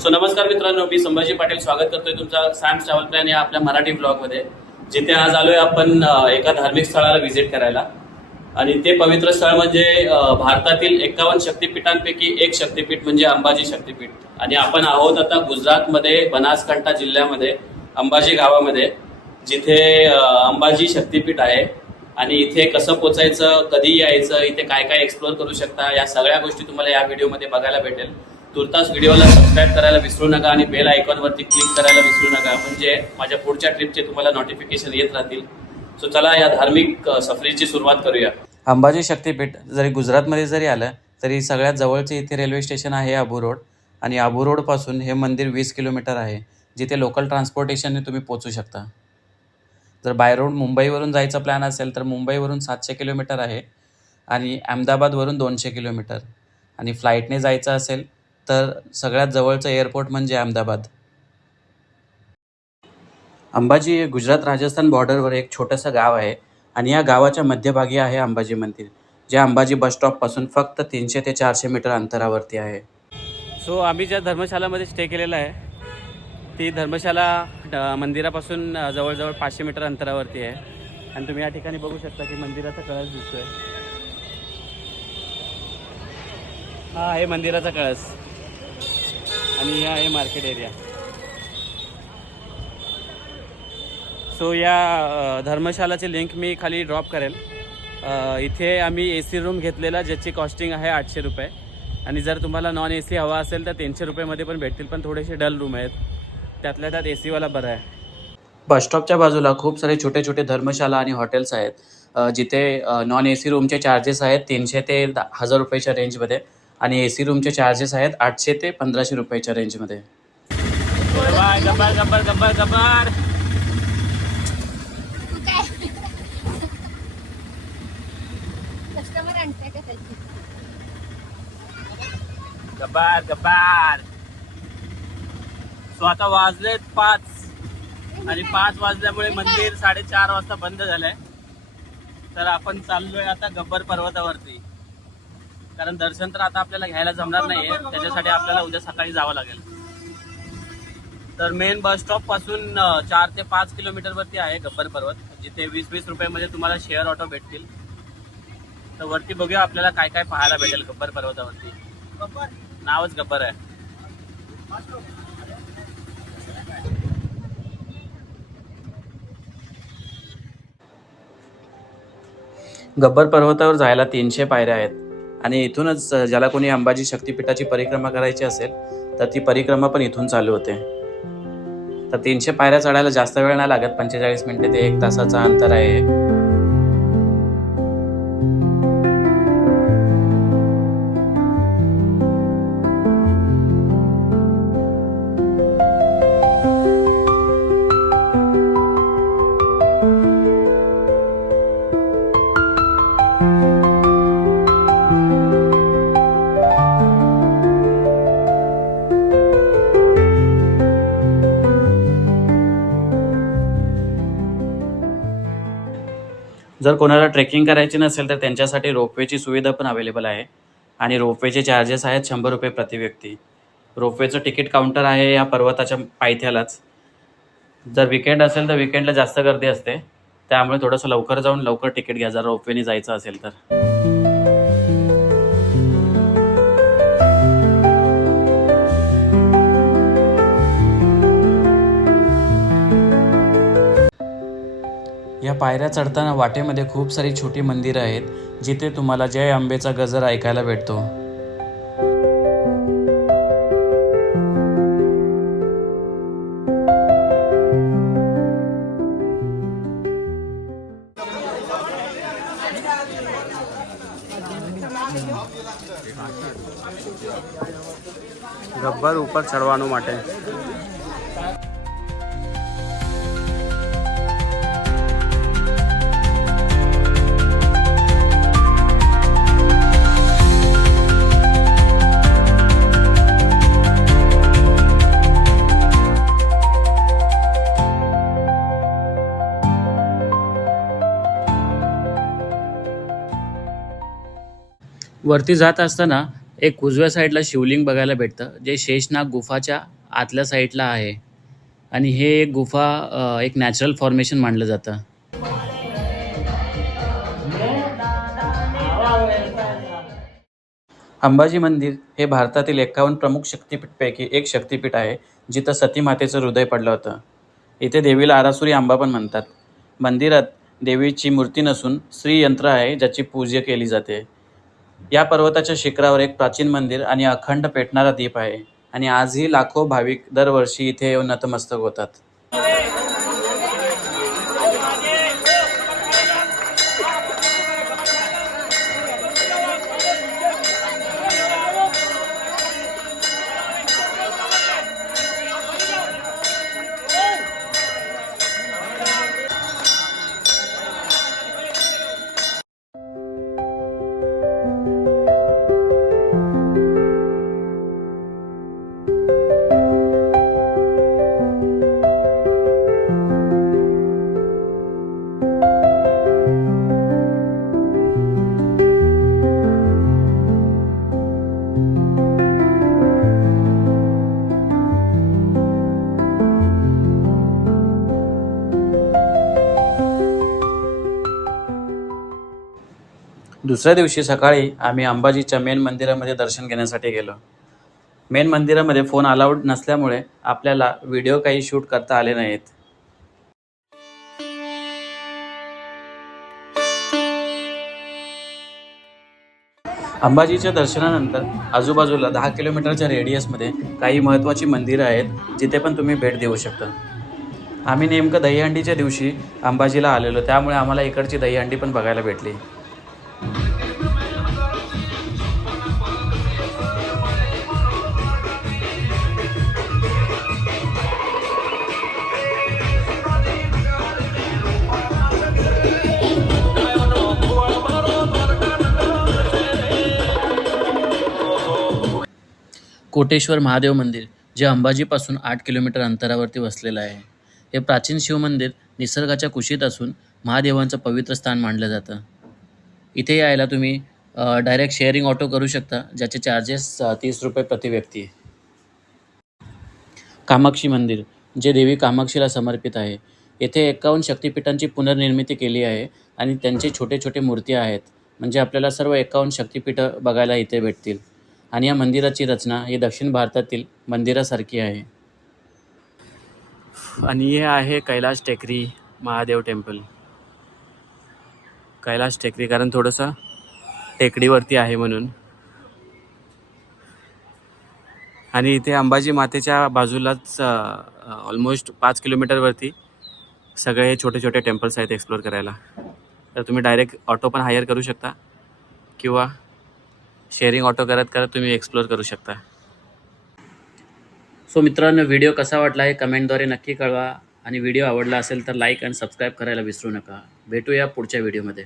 So नमस्कार मित्रांनो, मी संभाजी पाटील स्वागत करतोय तुमचा सॅम्स ट्रॅव्हल प्लॅन या आपल्या मराठी ब्लॉगमध्ये. जिथे आज आलोय आपण एका धार्मिक स्थळाला व्हिजिट करायला. आणि ते पवित्र स्थळ म्हणजे भारतातील 51 शक्तिपीठांपैकी एक शक्तिपीठ म्हणजे अंबाजी शक्तिपीठ. आणि आपण आहोत आता गुजरातमध्ये बनासकांठा जिल्ह्यामध्ये अंबाजी गावामध्ये, जिथे अंबाजी शक्तिपीठ आहे. आणि इथे कसं पोचायचं, कधी यायचं, इथे काय काय एक्सप्लोर करू शकता, या सगळ्या गोष्टी तुम्हाला या व्हिडिओमध्ये बघायला भेटेल. तुर्तास व्हिडिओला सबस्क्राईब करायला विसरू नका आणि बेल आयकॉनवरती क्लिक करायला विसरू नका, म्हणजे माझ्या पुढच्या ट्रिपचे तुम्हाला नोटिफिकेशन येत राहतील. सो चला या धार्मिक सफरीची सुरुवात करूया. अंबाजी शक्तिपीठ जरी गुजरातमध्ये जरी आलं तरी सगळ्यात जवळचे इथे रेल्वे स्टेशन आहे आबू रोड. आणि आबू रोडपासून हे मंदिर 20 किलोमीटर आहे, जिथे लोकल ट्रान्सपोर्टेशनने तुम्ही पोचू शकता. जर बाय रोड मुंबईवरून जायचा प्लॅन असेल तर मुंबईवरून 700 किलोमीटर आहे आणि अहमदाबादवरून 200 किलोमीटर. आणि फ्लाईटने जायचं असेल तर सगळ्यात जवळचं एअरपोर्ट म्हणजे अहमदाबाद. अंबाजी हे गुजरात राजस्थान बॉर्डरवर एक छोटंसं गाव आहे आणि या गावाच्या मध्यभागी आहे अंबाजी मंदिर, जे अंबाजी बस स्टॉपपासून फक्त 300 ते 400 मीटर अंतरावरती आहे. सो आम्ही ज्या धर्मशालामध्ये स्टे केलेला आहे, ती धर्मशाला मंदिरापासून जवळजवळ 500 मीटर अंतरावरती आहे. आणि तुम्ही या ठिकाणी बघू शकता की मंदिराचा कळस दिसतोय. हा आहे मंदिराचा कळस आणि हे आहे मार्केट एरिया. सो या धर्मशालाची लिंक मी खाली ड्रॉप करेल. इथे आम्ही AC रूम घेतलेला, ज्याची कॉस्टिंग आहे 800 रुपये. आणि जर तुम्हाला नॉन AC हवा असेल तर 300 रुपयेमध्ये पण भेटतील, पण थोडेसे डल रूम आहेत. त्यातल्या त्यात AC वाला बरा आहे. बसस्टॉपच्या बाजूला खूप सारे छोटे छोटे धर्मशाला आणि हॉटेल्स आहेत, जिथे नॉन AC रूमचे चार्जेस आहेत 300 ते 1000 रुपयाच्या रेंजमध्ये आणि AC रूमचे चार्जेस आहेत 800 ते 1500 रुपयाच्या रेंजमध्ये. गब्बर गब्बर गब्बर गब्बर. गब्बर गब्बर. सो आता वाजलेत 5 आणि 5 वाजल्यामुळे मंदिर 4:30 वाजता बंद झालंय. तर आपण चाललोय आता गब्बर पर्वतावरती, कारण दर्शन तर आता आपल्याला घ्यायला जमणार नाहीये. त्याच्यासाठी आपल्याला उद्या सकाळी जावं लागेल. तर मेन बस स्टॉप पासून 4 ते 5 किलोमीटर वरती आहे गब्बर पर्वत, जिथे 20-20 रुपयामध्ये तुम्हाला शेअर ऑटो भेटतील. तर वरती बघूया आपल्याला काय काय पाहायला भेटेल गब्बर पर्वतावरती. नावच गब्बर आहे. गब्बर पर्वतावर जायला 300 पायऱ्या आहेत आणि इथूनच ज्याला कोणी अंबाजी शक्तिपीठाची परिक्रमा करायची असेल तर ती परिक्रमा पण इथून चालू होते. तर 300 पायऱ्या चढायला जास्त वेळ नाही लागत, 45 मिनिटे ते 1 तासाचा अंतर आहे. जर कोणाला ट्रेकिंग करायची नसेल तर त्यांच्यासाठी रोपवेची सुविधा पण अवेलेबल आहे आणि रोपवेचे चार्जेस आहेत 100 रुपये प्रति व्यक्ती. रोपवेचं तिकीट काउंटर आहे या पर्वताच्या पायथ्यालाच. जर विकेंड असेल तर विकेंडला जास्त गर्दी असते, त्यामुळे थोडंसं लवकर जाऊन लवकर तिकीट घ्या जर रोपवेने जायचं असेल तर. या पायऱ्या चढताना वाटेमध्ये खूप सारी छोटी मंदिरं आहेत, जिथे तुम्हाला जय अंबेचा गजर ऐकायला भेटतो. ગબ્બર ઉપર ચડવાનું માટે वरती जात असताना एक उजव्या साईडला शिवलिंग बघायला भेटतं, जे शेषनाग गुफाच्या आतल्या साईडला आहे. आणि हे एक गुफा एक नॅचरल फॉर्मेशन मानलं जातं. अंबाजी मंदिर हे भारतातील 51 प्रमुख शक्तिपीठपैकी एक शक्तिपीठ आहे, जिथं सती मातेचं हृदय पडलं होतं. इथे देवीला आरासुरी अंबा पण म्हणतात. मंदिरात देवीची मूर्ती नसून श्रीयंत्र आहे, ज्याची पूजा केली जाते. या पर्वताच्या शिखरावर एक प्राचीन मंदिर आणि अखंड पेटणारा दीप आहे आणि आजही लाखो भाविक दरवर्षी इथे येऊन नतमस्तक होतात. दुसऱ्या दिवशी सकाळी आम्ही अंबाजीच्या मेन मंदिरामध्ये दर्शन घेण्यासाठी गेलो. मेन मंदिरामध्ये फोन अलाउड नसल्यामुळे आपल्याला व्हिडिओ काही शूट करता आले नाहीत. अंबाजीच्या दर्शनानंतर आजूबाजूला 10 किलोमीटरच्या रेडियसमध्ये काही महत्त्वाची मंदिरं आहेत, जिथे पण तुम्ही भेट देऊ शकता. आम्ही नेमकं दहीहंडीच्या दिवशी अंबाजीला आलेलो, त्यामुळे आम्हाला इकडची दहीहंडी पण बघायला भेटली. कोटेश्वर महादेव मंदिर, जे अंबाजीपासून 8 किलोमीटर अंतरावरती वसलेलं आहे. हे प्राचीन शिवमंदिर निसर्गाच्या कुशीत असून महादेवांचं पवित्र स्थान मानलं जातं. इथे यायला तुम्ही डायरेक्ट शेअरिंग ऑटो करू शकता, ज्याचे चार्जेस 30 रुपये प्रति व्यक्ती. कामाक्षी मंदिर, जे देवी कामाक्षीला समर्पित आहे. येथे 51 शक्तिपीठांची पुनर्निर्मिती केली आहे आणि त्यांचे छोटे छोटे मूर्ती आहेत. म्हणजे आपल्याला सर्व 51 शक्तिपीठं बघायला इथे भेटतील. आणि या मंदिराची रचना ही दक्षिण भारतातील मंदिरासारखी आहे. आणि हे आहे कैलाश टेकरी महादेव टेम्पल. कैलाश टेकरी कारण थोडंसं टेकडीवरती आहे म्हणून. आणि इथे अंबाजी मातेच्या बाजूलाच ऑलमोस्ट 5 किलोमीटरवरती सगळे हे छोटे छोटे टेम्पल्स आहेत एक्सप्लोअर करायला. तर तुम्ही डायरेक्ट ऑटो पण हायर करू शकता किंवा शेअरिंग ऑटो करत करत तुम्ही एक्सप्लोअर करू शकता. सो मित्रांनो, व्हिडिओ कसा वाटला हे कमेंटद्वारे नक्की कळवा आणि व्हिडिओ आवडला असेल तर लाईक आणि सबस्क्राईब करायला विसरू नका. भेटूया पुढच्या व्हिडिओमध्ये.